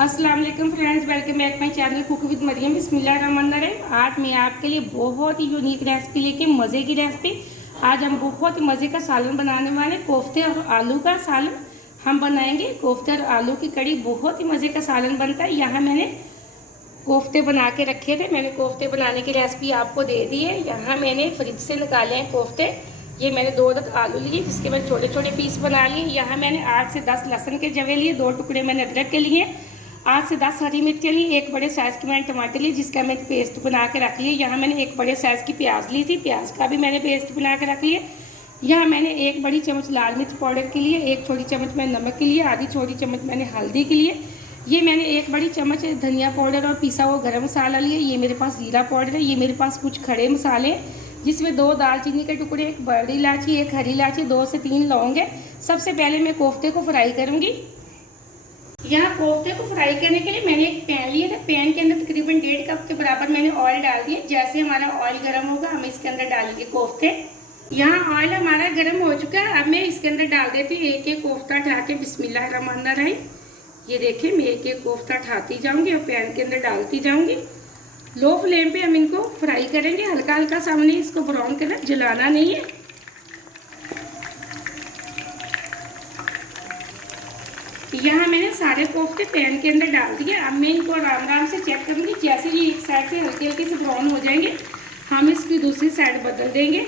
अस्सलाम वालेकुम friends, welcome back my channel cook with Maryam. बिस्मिल्लाहिर्रहमानिर्रहीम। आज मैं आपके लिए बहुत ही यूनिक रेसिपी लेके मज़े की रेसिपी। आज हम बहुत ही मज़े का सालन बनाने वाले, कोफ्ते और आलू का सालन हम बनाएंगे। कोफ्ते और आलू की कड़ी बहुत ही मज़े का सालन बनता है। यहाँ मैंने कोफ्ते बना के रखे थे। मैंने कोफ्ते बनाने की रेसिपी आपको दे दी है। यहाँ मैंने फ्रिज से निकाले हैं कोफ्ते। ये मैंने 2 अदद आलू लिए, जिसके मैंने छोटे छोटे पीस बना लिए। यहाँ मैंने 8 से 10 लहसुन के जवे लिए, 2 टुकड़े मैंने अदरक के लिए, 8 से 10 हरी मिर्चें ली, 1 बड़े साइज़ की मैंने टमाटर ली, जिसका मैंने पेस्ट बना के रख लिया। यहाँ मैंने 1 बड़े साइज़ की प्याज ली थी, प्याज का भी मैंने पेस्ट बना के रख लिया। यहाँ मैंने 1 बड़ी चम्मच लाल मिर्च पाउडर के लिए, 1 छोटी चम्मच मैंने नमक के लिए, आधी छोटी चम्मच मैंने हल्दी के लिए। ये मैंने 1 बड़ी चम्मच धनिया पाउडर और पिसा हुआ गरम मसाला लिया। ये मेरे पास जीरा पाउडर है। ये मेरे पास कुछ खड़े मसाले, जिसमें 2 दालचीनी के टुकड़े, 1 बड़ी इलायची, 1 हरी इलायची, 2 से 3 लौंग है। सबसे पहले मैं कोफ्ते को फ्राई करूँगी। यहाँ कोफ्ते को फ्राई करने के लिए मैंने एक पैन लिया था। पैन के अंदर तकरीबन 1.5 कप के बराबर मैंने ऑयल डाल दिया। जैसे हमारा ऑयल गर्म होगा, हम इसके अंदर डालेंगे कोफ्ते। यहाँ ऑयल हमारा गर्म हो चुका है। अब मैं इसके अंदर डाल देती हूँ एक एक कोफ्ता उठा के। बिस्मिल्लाहिर्रहमानिर्रहीम। ये देखिए, मैं एक एक कोफ्ता उठाती जाऊँगी और पैन के अंदर डालती जाऊँगी। लो फ्लेम पे हम इनको फ्राई करेंगे। हल्का हल्का सा हमने इसको ब्राउन करना, जलाना नहीं है। यहाँ मैंने सारे कोफ्ते पैन के अंदर डाल दिए। अब मैं इनको आराम आराम से चेक करूँगी। जैसे ये एक साइड से हल्के हल्के से ब्राउन हो जाएंगे, हम इसकी दूसरी साइड बदल देंगे।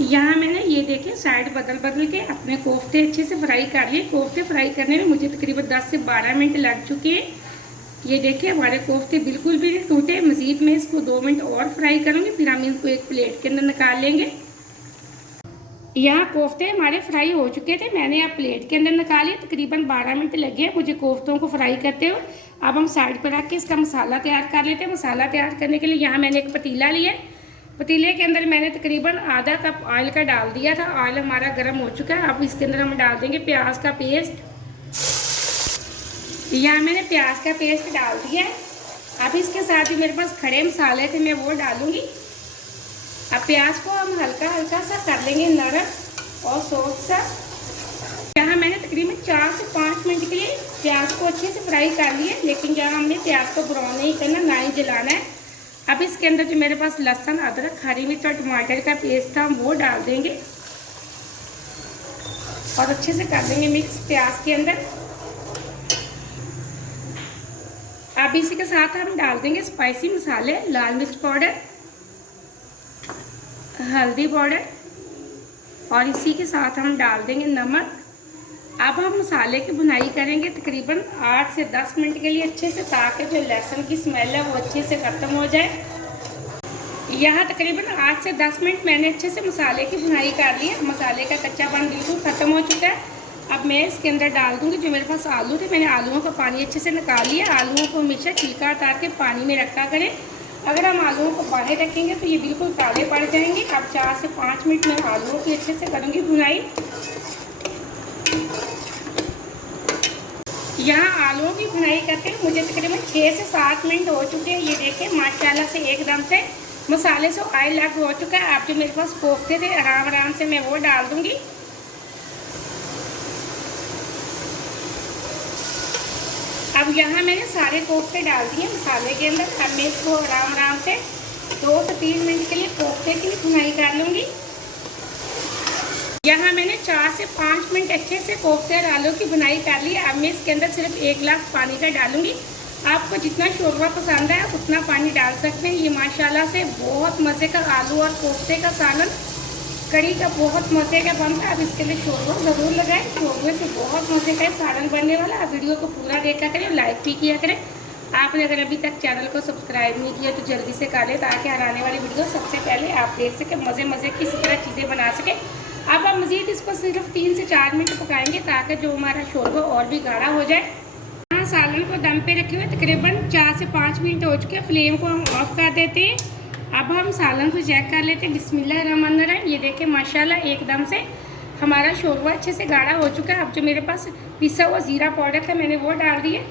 यहाँ मैंने ये देखें साइड बदल के अपने कोफ्ते अच्छे से फ्राई कर लिए। कोफ्ते फ्राई करने में मुझे तकरीबन 10 से 12 मिनट लग चुके हैं। ये देखिए, हमारे कोफ्ते बिल्कुल भी नहीं टूटे। मज़ीद मैं इसको 2 मिनट और फ्राई करूँगी, फिर हम इनको एक प्लेट के अंदर निकाल लेंगे। यहाँ कोफ्ते हमारे फ्राई हो चुके थे, मैंने अब प्लेट के अंदर निकाले। तकरीबन 12 मिनट लगे मुझे कोफ्तों को फ्राई करते हुए। अब हम साइड पर रख के इसका मसाला तैयार कर लेते हैं। मसाला तैयार करने के लिए यहाँ मैंने एक पतीला लिया। पतीले के अंदर मैंने तकरीबन आधा कप ऑयल का डाल दिया था। ऑयल हमारा गर्म हो चुका है। अब इसके अंदर हम डाल देंगे प्याज का पेस्ट। यहाँ मैंने प्याज का पेस्ट डाल दिया है। अब इसके साथ ही मेरे पास खड़े मसाले थे, मैं वो डालूँगी। अब प्याज को हम हल्का हल्का सा कर लेंगे नरम और सॉफ्ट सा। यहाँ मैंने तकरीबन 4 से 5 मिनट के लिए प्याज को अच्छे से फ्राई कर लिया, लेकिन यहाँ हमने प्याज को ब्राउन नहीं करना, ना ही जलाना है। अब इसके अंदर जो मेरे पास लहसुन, अदरक, हरी मिर्च और टमाटर का पेस्ट था, हम वो डाल देंगे और अच्छे से कर देंगे मिक्स प्याज के अंदर। अब इसी के साथ हम डाल देंगे स्पाइसी मसाले, लाल मिर्च पाउडर, हल्दी पाउडर और इसी के साथ हम डाल देंगे नमक। अब हम मसाले की भुनाई करेंगे तकरीबन 8 से 10 मिनट के लिए अच्छे से, ताकि जो लहसुन की स्मेल है वो अच्छे से ख़त्म हो जाए। यहाँ तकरीबन 8 से 10 मिनट मैंने अच्छे से मसाले की भुनाई कर ली है। मसाले का कच्चापन बिल्कुल ख़त्म हो चुका है। अब मैं इसके अंदर डाल दूँगी जो मेरे पास आलू थे। मैंने आलूओं का पानी अच्छे से निकाल लिया। आलूओं को हमेशा छिलका उतार के पानी में रखा करें। अगर हम आलूओं को बाहर रखेंगे तो ये बिल्कुल काले पड़ जाएंगे। अब 4 से 5 मिनट में आलूओं की अच्छे से करूँगी भुनाई। यहाँ आलूओं की भुनाई करके मुझे तकरीबन 6 से 7 मिनट हो चुके हैं। ये देखें, माशाल्लाह से एकदम से मसाले से ऑयल अलग हो चुका है। अब जो मेरे पास कोफ्ते थे, आराम आराम से मैं वो डाल दूँगी। अब यहाँ मैंने सारे कोफ्ते डाल दिए मसाले के अंदर। अब मैं इसको आराम आराम से 2 से 3 मिनट के लिए कोफ्ते की भुनाई कर लूँगी। यहाँ मैंने 4 से 5 मिनट अच्छे से कोफ्ते और आलू की भुनाई कर ली। अब मैं इसके अंदर सिर्फ 1 गिलास पानी का डालूँगी। आपको जितना शोरबा पसंद है आप उतना पानी डाल सकते हैं। ये माशाल्लाह से बहुत मज़े का आलू और कोफ्ते का सालन, कड़ी का बहुत मज़े का बनता है। अब इसके लिए शोरबा ज़रूर लगाएं। शोरबे से बहुत मज़े का सालन बनने वाला। आप वीडियो को पूरा देखा करें, लाइक भी किया करें। आपने अगर अभी तक चैनल को सब्सक्राइब नहीं किया तो जल्दी से कर लें, ताकि हर आने वाली वीडियो सबसे पहले आप देख सकें, मज़े की इसी तरह चीज़ें बना सकें। अब हम मज़ीद इसको सिर्फ 3 से 4 मिनट पकाएंगे, ताकि जो हमारा शोरबा और भी गाढ़ा हो जाए। यहाँ सालन को दम पे रखे हुए तकरीबन 4 से 5 मिनट हो चुके हैं। फ्लेम को हम ऑफ कर देते हैं। अब हम सालन को चेक कर लेते हैं। बिस्मिल्लाहिर्रहमानिर्रहीम। ये देखें, माशाल्लाह एकदम से हमारा शोरबा अच्छे से गाढ़ा हो चुका है। अब जो मेरे पास पिसा हुआ ज़ीरा पाउडर था, मैंने वो डाल दिया।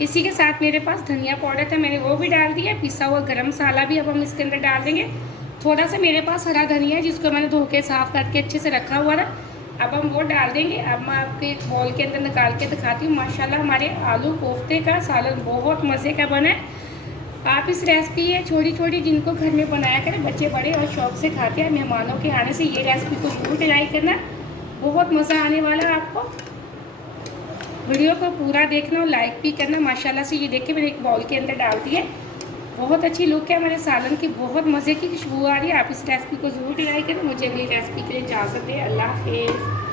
इसी के साथ मेरे पास धनिया पाउडर था, मैंने वो भी डाल दिया। पिसा हुआ गरम मसाला भी अब हम इसके अंदर डाल देंगे। थोड़ा सा मेरे पास हरा धनिया है, जिसको मैंने धो के साफ़ करके अच्छे से रखा हुआ था, अब हम वो डाल देंगे। अब मैं आपके एक बॉल के अंदर निकाल के दिखाती हूँ। माशाल्लाह हमारे आलू कोफ्ते का सालन बहुत मज़े का बना है। आप इस रेसिपी है छोटी छोटी जिनको घर में बनाया करें, बच्चे बड़े और शौक से खाते हैं। मेहमानों के आने से ये रेसिपी को जरूर ट्राई करना, बहुत मज़ा आने वाला है आपको। वीडियो को पूरा देखना और लाइक भी करना। माशाल्लाह से ये देखिए मैंने एक बाउल के अंदर डाल दी है। बहुत अच्छी लुक है हमारे सालन की, बहुत मज़े की खुशबू आ रही है। आप इस रेसिपी को ज़रूर ट्राई करें। मुझे अगली रेसिपी के लिए इजाज़त दें। अल्लाह हाफिज़।